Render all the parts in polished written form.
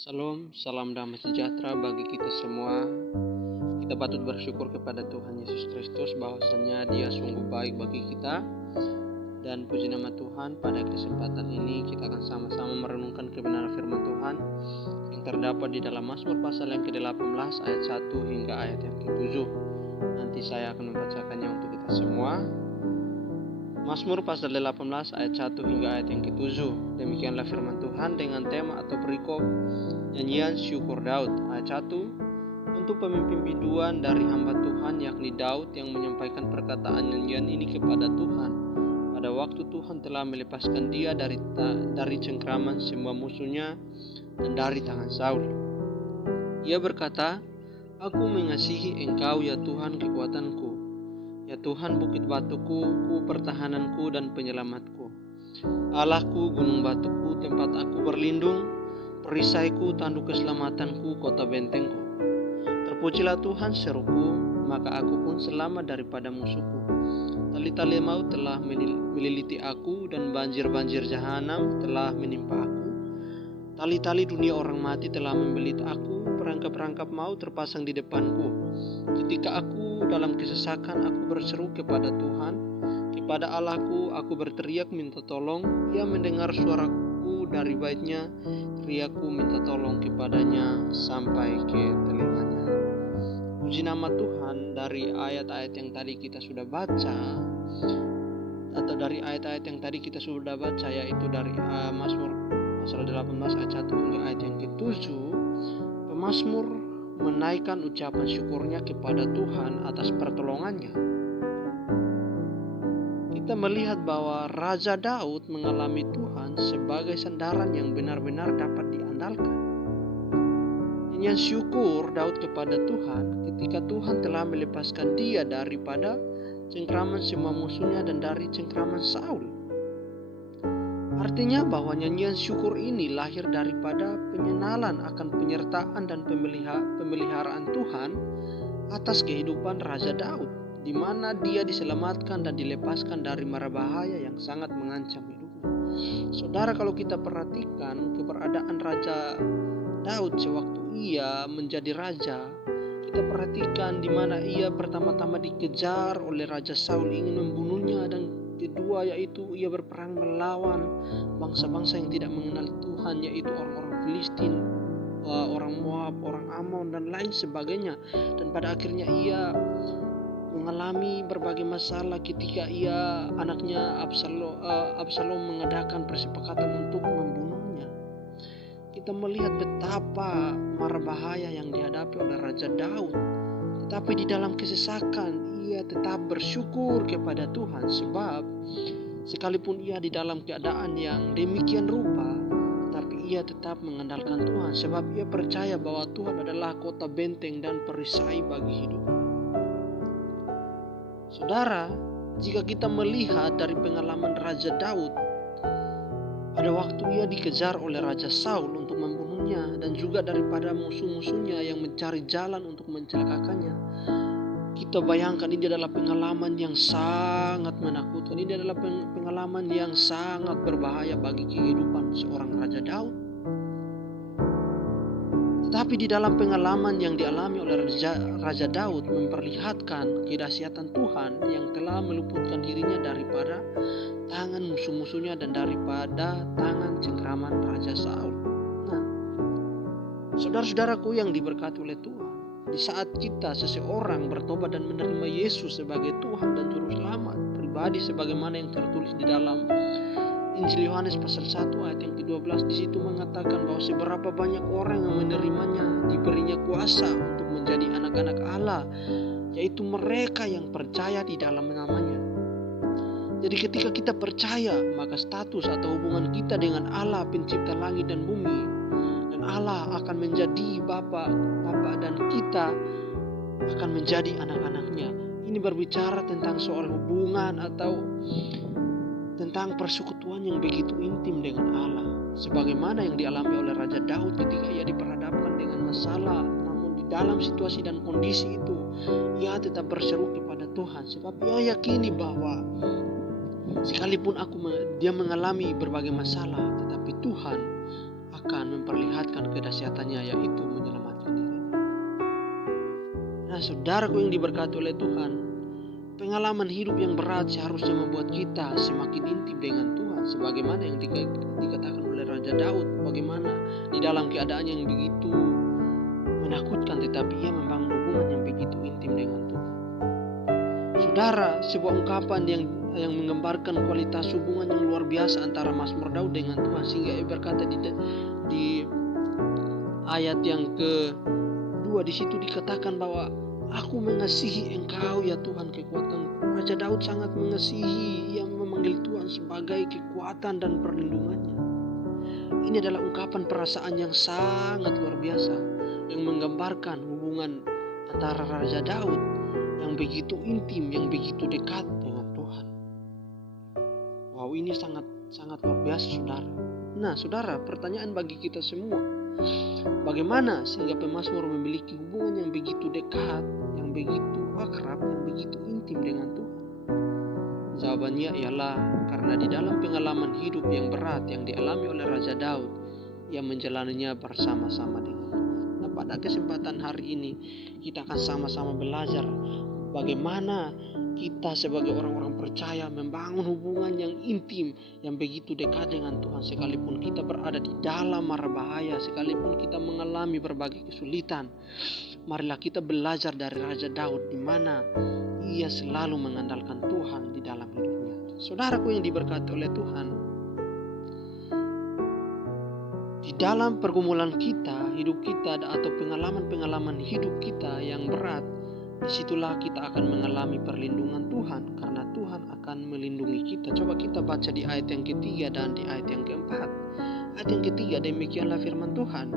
Salam, salam damai sejahtera bagi kita semua. Kita patut bersyukur kepada Tuhan Yesus Kristus bahwasanya Dia sungguh baik bagi kita. Dan puji nama Tuhan, pada kesempatan ini kita akan sama-sama merenungkan kebenaran firman Tuhan yang terdapat di dalam Mazmur pasal yang ke-18 ayat 1 hingga ayat yang ke-7. Nanti saya akan membacakannya untuk kita semua. Mazmur pasal 18 ayat 1 hingga ayat yang ke-7. Demikianlah firman Tuhan dengan tema atau perikop nyanyian syukur Daud. Ayat 1. Untuk pemimpin biduan dari hamba Tuhan yakni Daud yang menyampaikan perkataan nyanyian ini kepada Tuhan pada waktu Tuhan telah melepaskan dia dari cengkraman semua musuhnya dan dari tangan Saul. Ia berkata, "Aku mengasihi Engkau ya Tuhan kekuatanku. Ya Tuhan bukit batuku, pertahananku dan penyelamatku. Allahku, gunung batuku, tempat aku berlindung, perisaiku, tanduk keselamatanku, kota bentengku. Terpujilah Tuhan seruku, maka aku pun selamat daripada musuhku. Tali-tali maut telah meliliti aku dan banjir-banjir jahanam telah menimpa aku. Tali-tali dunia orang mati telah membelit aku, perangkap-perangkap maut terpasang di depanku. Ketika aku dalam kesesakan, aku berseru kepada Tuhan, kepada Allahku aku berteriak minta tolong. Ia mendengar suaraku dari baitnya, teriakku minta tolong kepadanya sampai ke telinganya." Puji nama Tuhan. Dari ayat-ayat yang tadi kita sudah baca, atau dari ayat-ayat yang tadi kita sudah baca, yaitu dari Mazmur pasal 18 ayat 1 hingga ayat yang ke-7, pemazmur menaikkan ucapan syukurnya kepada Tuhan atas pertolongannya. Kita melihat bahwa Raja Daud mengalami Tuhan sebagai sandaran yang benar-benar dapat diandalkan. Nyanyian syukur Daud kepada Tuhan ketika Tuhan telah melepaskan dia daripada cengkraman semua musuhnya dan dari cengkraman Saul. Artinya bahwa nyanyian syukur ini lahir daripada penyenalan akan penyertaan dan pemeliharaan Tuhan atas kehidupan Raja Daud, di mana dia diselamatkan dan dilepaskan dari mara bahaya yang sangat mengancam hidupnya. Saudara, kalau kita perhatikan keberadaan Raja Daud sewaktu ia menjadi raja, kita perhatikan di mana ia pertama-tama dikejar oleh Raja Saul ingin membunuhnya, dan kedua yaitu ia berperang melawan bangsa-bangsa yang tidak mengenal Tuhan, yaitu orang-orang Filistin, orang Moab, orang Amon dan lain sebagainya. Dan pada akhirnya ia mengalami berbagai masalah ketika anaknya Absalom mengadakan persepakatan untuk membunuhnya. Kita melihat betapa mara bahaya yang dihadapi oleh Raja Daud, tetapi di dalam kesesakan ia tetap bersyukur kepada Tuhan, sebab sekalipun ia di dalam keadaan yang demikian rupa, tetapi ia tetap mengandalkan Tuhan, sebab ia percaya bahwa Tuhan adalah kota benteng dan perisai bagi hidup. Saudara, jika kita melihat dari pengalaman Raja Daud, pada waktu ia dikejar oleh Raja Saul untuk membunuhnya, dan juga daripada musuh-musuhnya yang mencari jalan untuk mencelakakannya, kita bayangkan ini adalah pengalaman yang sangat menakutkan. Ini adalah pengalaman yang sangat berbahaya bagi kehidupan seorang Raja Daud. Tetapi di dalam pengalaman yang dialami oleh Raja Daud memperlihatkan kedahsyatan Tuhan yang telah meluputkan dirinya daripada tangan musuh-musuhnya dan daripada tangan cengkraman Raja Saul. Nah, saudara-saudaraku yang diberkati oleh Tuhan, di saat kita seseorang bertobat dan menerima Yesus sebagai Tuhan dan Juru Selamat pribadi, sebagaimana yang tertulis di dalam Injil Yohanes pasal 1 ayat yang ke-12, di situ mengatakan bahwa seberapa banyak orang yang menerimanya diberinya kuasa untuk menjadi anak-anak Allah, yaitu mereka yang percaya di dalam namanya. Jadi ketika kita percaya, maka status atau hubungan kita dengan Allah pencipta langit dan bumi, dan Allah akan menjadi Bapa dan kita akan menjadi anak-anaknya. Ini berbicara tentang soal hubungan atau tentang persekutuan yang begitu intim dengan Allah, sebagaimana yang dialami oleh Raja Daud ketika ia diperhadapkan dengan masalah, namun di dalam situasi dan kondisi itu ia tetap berseru kepada Tuhan, sebab ia yakini bahwa sekalipun dia mengalami berbagai masalah, tetapi Tuhan akan memperlihatkan kedahsyatan kesehatannya, yaitu menyelamatkan dirinya. Nah, saudaraku yang diberkati oleh Tuhan, pengalaman hidup yang berat seharusnya membuat kita semakin intim dengan Tuhan, sebagaimana yang dikatakan oleh Raja Daud, bagaimana di dalam keadaan yang begitu menakutkan tetapi ia membangun hubungan yang begitu intim dengan Tuhan. Saudara, sebuah ungkapan yang menggambarkan kualitas hubungan yang luar biasa antara Mazmur Daud dengan Tuhan, sehingga ia berkata di ayat yang kedua di situ dikatakan bahwa aku mengasihi Engkau ya Tuhan kekuatanku. Raja Daud sangat mengasihi, ia memanggil Tuhan sebagai kekuatan dan perlindungannya. Ini adalah ungkapan perasaan yang sangat luar biasa yang menggambarkan hubungan antara Raja Daud yang begitu intim, yang begitu dekat dengan Tuhan. Wow, ini sangat luar biasa, saudara. Nah, saudara, pertanyaan bagi kita semua, bagaimana sehingga pemazmur memiliki hubungan yang begitu dekat, yang begitu akrab, yang begitu intim dengan Tuhan? Jawabannya ialah karena di dalam pengalaman hidup yang berat yang dialami oleh Raja Daud, ia menjalaninya bersama-sama dengan Tuhan. Nah, pada kesempatan hari ini kita akan sama-sama belajar bagaimana kita sebagai orang-orang percaya membangun hubungan yang intim, yang begitu dekat dengan Tuhan, sekalipun kita berada di dalam mara bahaya, sekalipun kita mengalami berbagai kesulitan. Marilah kita belajar dari Raja Daud, di mana ia selalu mengandalkan Tuhan di dalam hidupnya. Saudaraku yang diberkati oleh Tuhan, di dalam pergumulan kita, hidup kita, atau pengalaman-pengalaman hidup kita yang berat, disitulah kita akan mengalami perlindungan Tuhan, karena Tuhan akan melindungi kita. Coba kita baca di ayat yang ketiga dan di ayat yang keempat. Ayat yang ketiga, demikianlah firman Tuhan.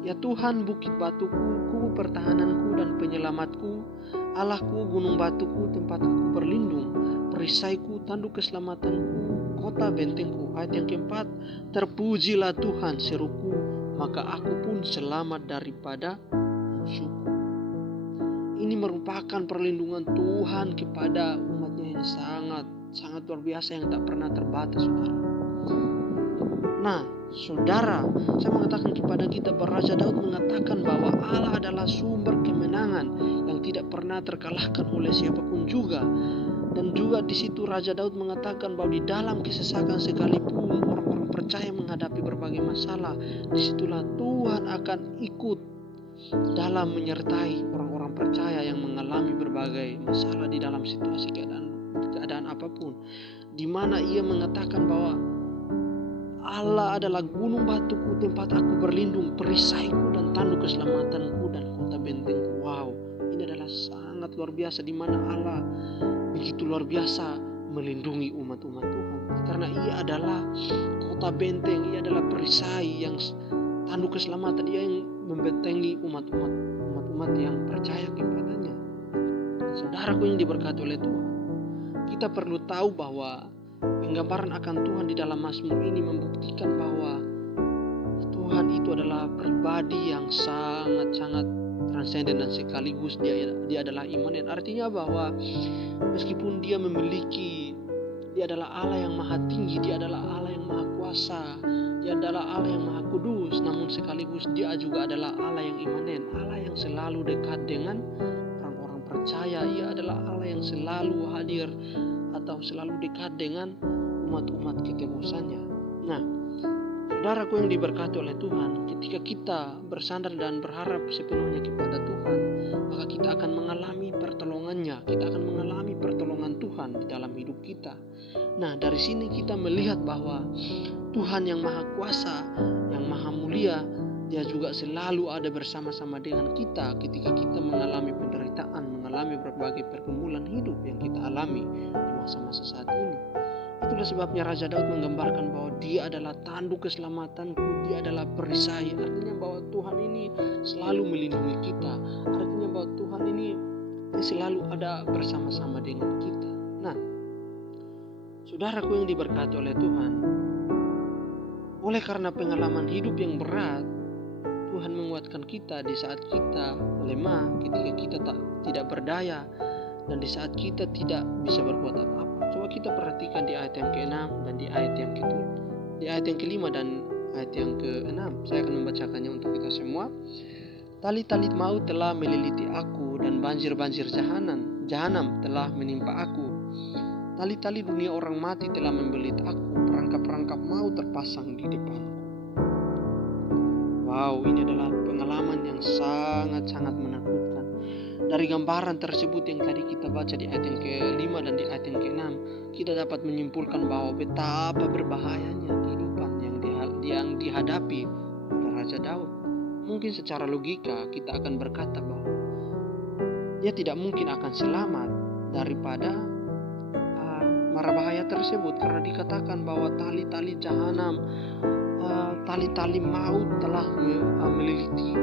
Ya Tuhan, bukit batuku, kubu pertahananku dan penyelamatku, Allahku, gunung batuku, tempat aku berlindung, perisaiku, tanduk keselamatanku, kota bentengku. Ayat yang keempat, terpujilah Tuhan seruku, maka aku pun selamat daripada musuhku. Ini merupakan perlindungan Tuhan kepada umatnya yang sangat luar biasa, yang tak pernah terbatas, saudara. Nah, saudara, saya mengatakan kepada kita bahwa Raja Daud mengatakan bahwa Allah adalah sumber kemenangan yang tidak pernah terkalahkan oleh siapapun juga. Dan juga di situ Raja Daud mengatakan bahwa di dalam kesesakan sekalipun orang-orang percaya menghadapi berbagai masalah, disitulah Tuhan akan ikut dalam menyertai orang-orang percaya yang mengalami berbagai masalah di dalam situasi keadaan apapun, di mana ia mengatakan bahwa Allah adalah gunung batuku, tempat aku berlindung, perisaiku dan tanduk keselamatanku dan kota bentengku. Wow, ini adalah sangat luar biasa, di mana Allah begitu luar biasa melindungi umat-umat Tuhan, karena ia adalah kota benteng, ia adalah perisai yang tanduk keselamatan, ia yang membentengi umat-umat yang percaya kepadanya. Saudaraku yang diberkati oleh Tuhan, kita perlu tahu bahwa penggambaran akan Tuhan di dalam Mazmur ini membuktikan bahwa Tuhan itu adalah pribadi yang sangat transenden dan sekaligus dia adalah imanen. Artinya bahwa meskipun dia adalah Allah yang maha tinggi, dia adalah Allah yang maha kuasa, dia adalah Allah yang maha kudus, namun sekaligus dia juga adalah Allah yang imanen, Allah yang selalu dekat dengan orang-orang percaya. Ia adalah Allah yang selalu hadir atau selalu dekat dengan umat-umat ketebusannya. Nah, saudaraku yang diberkati oleh Tuhan, ketika kita bersandar dan berharap sepenuhnya kepada Tuhan, maka kita akan mengalami pertolongannya, kita akan mengalami pertolongan Tuhan di dalam hidup kita. Nah, dari sini kita melihat bahwa Tuhan yang maha kuasa, yang maha mulia, dia juga selalu ada bersama-sama dengan kita ketika kita mengalami penderitaan, mengalami berbagai pergumulan hidup yang kita alami di masa-masa saat ini. Itulah sebabnya Raja Daud menggambarkan bahwa dia adalah tanduk keselamatanku, dia adalah perisai. Artinya bahwa Tuhan ini selalu melindungi kita. Artinya bahwa Tuhan ini selalu ada bersama-sama dengan kita. Nah, saudaraku yang diberkati oleh Tuhan, oleh karena pengalaman hidup yang berat, Tuhan menguatkan kita di saat kita lemah, ketika kita tidak berdaya, dan di saat kita tidak bisa berbuat apa-apa. Coba kita perhatikan di ayat yang ke-6 dan di ayat yang ke-7, di ayat yang ke-5 dan ayat yang ke-6. Saya akan membacakannya untuk kita semua. Tali-tali maut telah meliliti aku, dan banjir-banjir jahanam telah menimpa aku. Tali-tali dunia orang mati telah membelit aku, perangkap-perangkap maut terpasang di depanku. Wow, ini adalah pengalaman yang sangat-sangat menakutkan. Dari gambaran tersebut yang tadi kita baca di ayat yang ke-5 dan di ayat yang ke-6, kita dapat menyimpulkan bahwa betapa berbahayanya kehidupan yang dihadapi oleh Raja Daud. Mungkin secara logika kita akan berkata bahwa dia tidak mungkin akan selamat daripada mara bahaya tersebut, karena dikatakan bahwa tali-tali jahanam, tali-tali maut telah melilitinya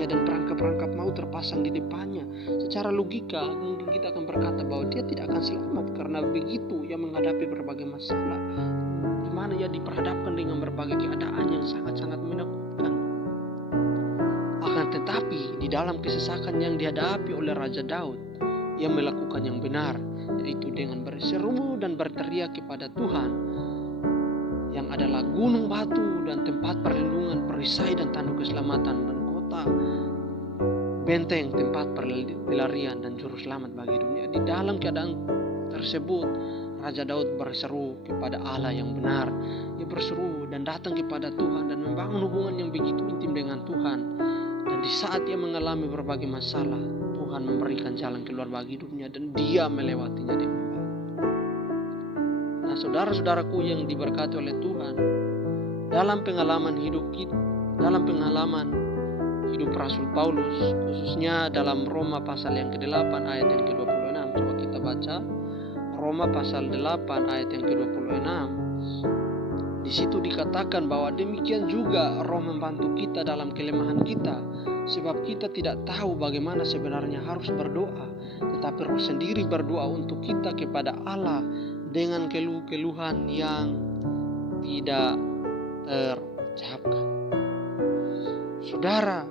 dan perangkap-perangkap maut terpasang di depannya. Secara logika mungkin kita akan berkata bahwa dia tidak akan selamat, karena begitu ia menghadapi berbagai masalah, di mana ia diperhadapkan dengan berbagai keadaan yang sangat-sangat menakutkan. Akan tetapi di dalam kesesakan yang dihadapi oleh Raja Daud, ia melakukan yang benar, yaitu dengan berseru dan berteriak kepada Tuhan yang adalah gunung batu dan tempat perlindungan, perisai dan tanduk keselamatan, dan kota benteng, tempat pelarian dan juru selamat bagi dunia. Di dalam keadaan tersebut, Raja Daud berseru kepada Allah yang benar. Ia berseru dan datang kepada Tuhan dan membangun hubungan yang begitu intim dengan Tuhan. Dan di saat ia mengalami berbagai masalah, Tuhan memberikan jalan keluar bagi hidupnya dan dia melewatinya dengan baik. Nah, saudara-saudaraku yang diberkati oleh Tuhan, dalam pengalaman hidup Rasul Paulus, khususnya dalam Roma pasal yang ke-8 ayat yang ke-26. Coba kita baca Roma pasal 8 ayat yang ke-26. Di situ dikatakan bahwa demikian juga Roh membantu kita dalam kelemahan kita, sebab kita tidak tahu bagaimana sebenarnya harus berdoa, tetapi Roh sendiri berdoa untuk kita kepada Allah dengan keluh-keluhan yang tidak terucapkan. Saudara,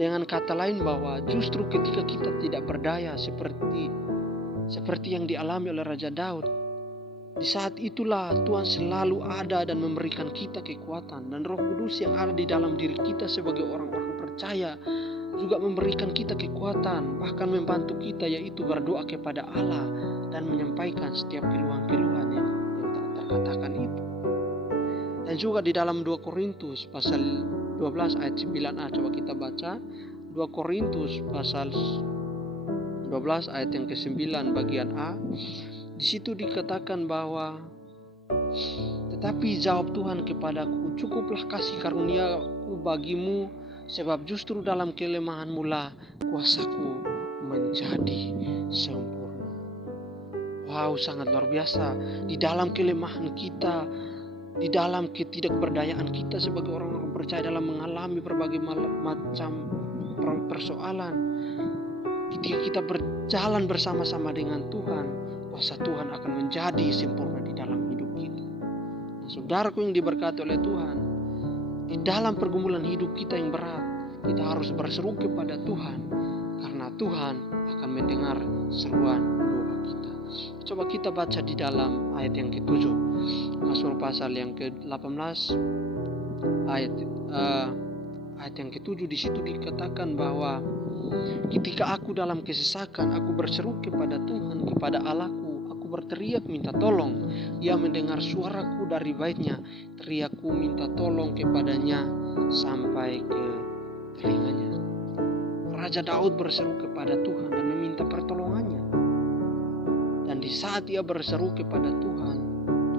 dengan kata lain bahwa justru ketika kita tidak berdaya seperti yang dialami oleh Raja Daud, di saat itulah Tuhan selalu ada dan memberikan kita kekuatan, dan Roh Kudus yang ada di dalam diri kita sebagai orang-orang percaya juga memberikan kita kekuatan, bahkan membantu kita, yaitu berdoa kepada Allah dan menyampaikan setiap keluhan-keluhan yang tak terkatakan itu. Dan juga di dalam 2 Korintus pasal 12 ayat 9a, coba kita baca 2 Korintus pasal 12 ayat yang ke-9 bagian A. Di situ dikatakan bahwa tetapi jawab Tuhan kepadaku, cukuplah kasih karuniaku bagimu, sebab justru dalam kelemahanmu lah kuasaku menjadi sempurna. Wow, sangat luar biasa. Di dalam kelemahan kita, di dalam ketidakberdayaan kita sebagai orang-orang percaya dalam mengalami berbagai macam persoalan, ketika kita berjalan bersama-sama dengan Tuhan, kuasa Tuhan akan menjadi sempurna di dalam hidup kita. Nah, saudaraku yang diberkati oleh Tuhan, di dalam pergumulan hidup kita yang berat, kita harus berseru kepada Tuhan, karena Tuhan akan mendengar seruan doa kita. Coba kita baca di dalam ayat yang ke-7, Mazmur pasal yang ke-18 ayat yang ke-7. Di situ dikatakan bahwa ketika aku dalam kesesakan, aku berseru kepada Tuhan, kepada Allahku, aku berteriak minta tolong. Ia mendengar suaraku dari baitnya, teriakku minta tolong kepadanya sampai ke telinganya. Raja Daud berseru kepada Tuhan dan meminta pertolongannya. Dan di saat ia berseru kepada Tuhan,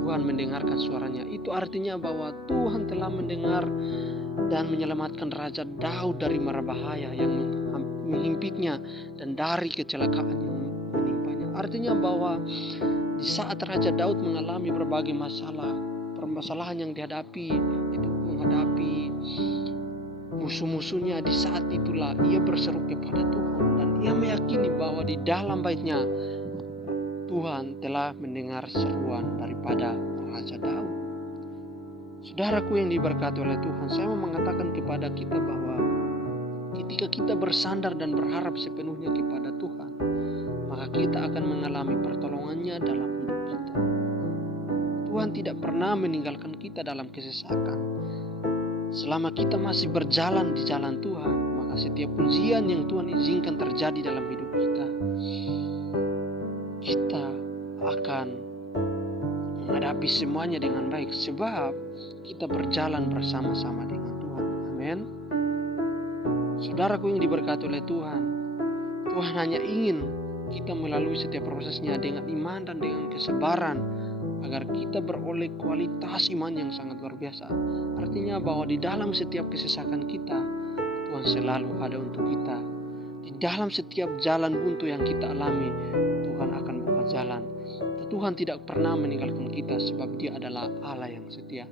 Tuhan mendengarkan suaranya. Itu artinya bahwa Tuhan telah mendengar dan menyelamatkan Raja Daud dari mara bahaya yang menghimpitnya dan dari kecelakaan yang menimpanya. Artinya bahwa di saat Raja Daud mengalami berbagai permasalahan yang dihadapi, itu menghadapi musuh-musuhnya, di saat itulah ia berseru kepada Tuhan dan ia meyakini bahwa di dalam baitnya Tuhan telah mendengar seruan daripada Raja Daud. Saudaraku yang diberkati oleh Tuhan, saya mau mengatakan kepada kita bahwa ketika kita bersandar dan berharap sepenuhnya kepada Tuhan, maka kita akan mengalami pertolongannya dalam hidup kita. Tuhan tidak pernah meninggalkan kita dalam kesesakan. Selama kita masih berjalan di jalan Tuhan, maka setiap ujian yang Tuhan izinkan terjadi dalam hidup kita, kita akan menghadapi semuanya dengan baik, sebab kita berjalan bersama-sama dengan Tuhan. Amin. Saudaraku yang diberkati oleh Tuhan, Tuhan hanya ingin kita melalui setiap prosesnya dengan iman dan dengan kesabaran, agar kita beroleh kualitas iman yang sangat luar biasa. Artinya bahwa di dalam setiap kesesakan kita, Tuhan selalu ada untuk kita. Di dalam setiap jalan buntu yang kita alami, Tuhan akan buka jalan. Tuhan tidak pernah meninggalkan kita, sebab Dia adalah Allah yang setia.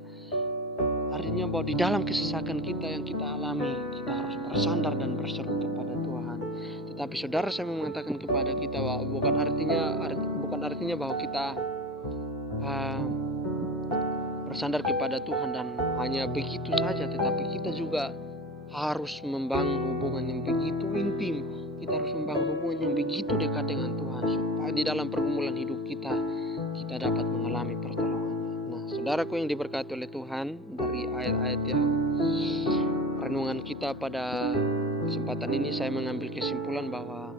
Artinya bahwa di dalam kesesakan kita yang kita alami, kita harus bersandar dan berseru kepada Tuhan. Tetapi saudara, saya mau mengatakan kepada kita bahwa bukan artinya bahwa kita bersandar kepada Tuhan dan hanya begitu saja, tetapi kita juga harus membangun hubungan yang begitu intim. Kita harus membangun hubungan yang begitu dekat dengan Tuhan, supaya di dalam pergumulan hidup kita dapat mengalami pertolongannya. Nah, saudaraku yang diberkati oleh Tuhan, dari ayat-ayat yang renungan kita pada kesempatan ini, saya mengambil kesimpulan bahwa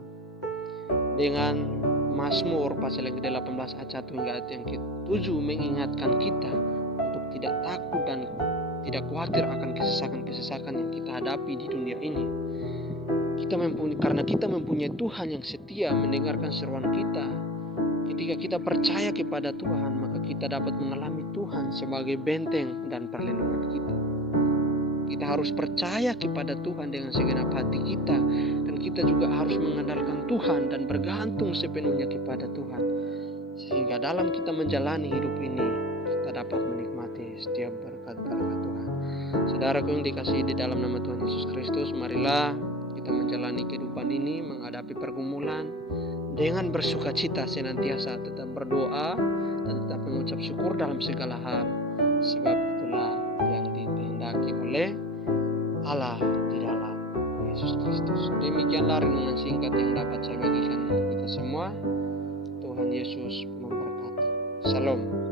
dengan Mazmur pasal yang ke-18 ayat 1 hingga ayat yang ke-7 mengingatkan kita untuk tidak takut dan tidak khawatir akan kesesakan-kesesakan yang kita hadapi di dunia ini. Karena kita mempunyai Tuhan yang setia mendengarkan seruan kita. Ketika kita percaya kepada Tuhan, maka kita dapat mengalami Tuhan sebagai benteng dan perlindungan kita. Kita harus percaya kepada Tuhan dengan segenap hati kita, dan kita juga harus mengandalkan Tuhan dan bergantung sepenuhnya kepada Tuhan, sehingga dalam kita menjalani hidup ini, kita dapat menikmati setiap berkat-berkat Tuhan. Saudaraku yang dikasihi di dalam nama Tuhan Yesus Kristus, marilah kita menjalani kehidupan ini, menghadapi pergumulan dengan bersuka cita, senantiasa tetap berdoa dan tetap mengucap syukur dalam segala hal, sebab itulah yang dikehendaki oleh Allah di dalam Yesus Kristus. Demikianlah renungan singkat yang dapat saya bagikan untuk kita semua. Tuhan Yesus memberkati. Shalom.